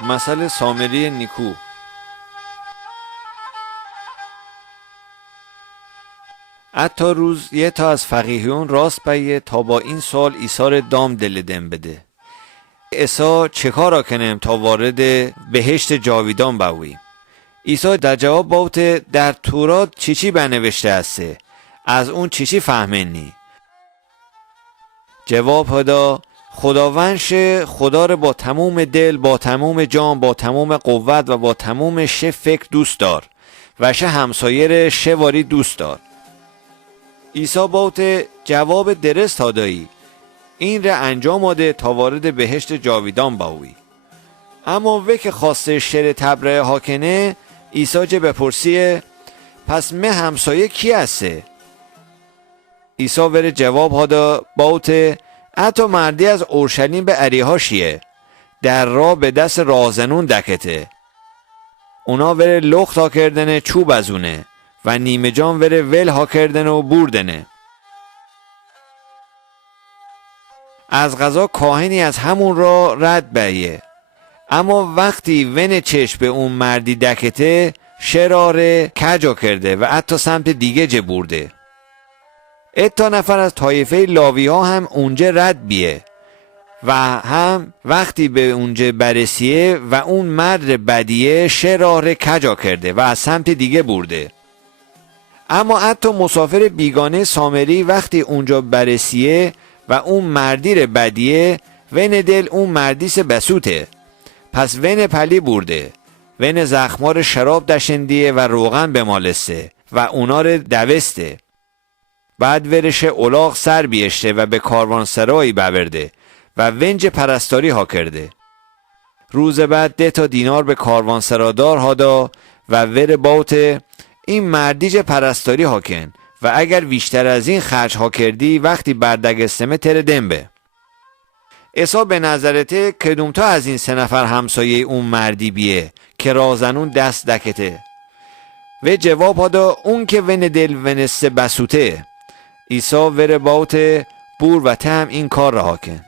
مثل سامری نیکو. حتی روز یه تا از فقیهیون راست بیه تا با این سال ایسار دام دلدم بده. ایسا چه کارا کنم تا وارد بهشت جاویدان بویم؟ ایسا در جواب باوت در تورات چی بنوشته هسته؟ از اون چی فهمنی؟ جواب هدا خداونش خدا رو با تموم دل، با تموم جان، با تموم قوت و با تموم فکر دوست دار و همسایر واری دوست دار. عیسی باوت جواب درست هدایی این را انجام آده تا وارد بهشت جاویدان باوی. اما وی که خواسته شر تبره ها کنه، عیسی جه بپرسیه پس مه همسایه کی هسته؟ عیسی وره جواب هادا باوت حتی مردی از اورشلیم به اریها شیه، در راه به دست رازنون دکته. اونا وره لخت ها کردنه چوب ازونه و نیمه جان وره ول ها کردنه و بوردنه. از قضا کاهنی از همون را رد بیه، اما وقتی ون چشم به اون مردی دکته شراره کجا کرده و حتی سمت دیگه جه برده. اتا نفر از طایفه لاوی ها هم اونجا رد بیه و هم وقتی به اونجا برسیه و اون مرد بدیه شراره کجا کرده و از سمت دیگه برده. اما حتی مسافر بیگانه سامری وقتی اونجا برسیه و اون مردی بدیه ون دل اون مردیس بسوته، پس ون پلی برده، ون زخمار شراب دشندیه و روغن بمالسته و اونا رو دوسته. بعد ورش اولاغ سر بیشته و به کاروانسرایی ببرده و ونج پرستاری ها کرده. روز بعد 10 دینار به کاروانسرادار هادا و ور باوت این مردیج پرستاری ها کن و اگر بیشتر از این خرج ها کردی وقتی بردگستمه تر دنبه. ایسا به نظرته کدومتا از این 3 نفر همسایه اون مردی بیه که رازنون دست دکته؟ و جواب هادا اون که ون دل ونسته بسوته. عیسی ور باوت بور و ته هم این کار رها کن.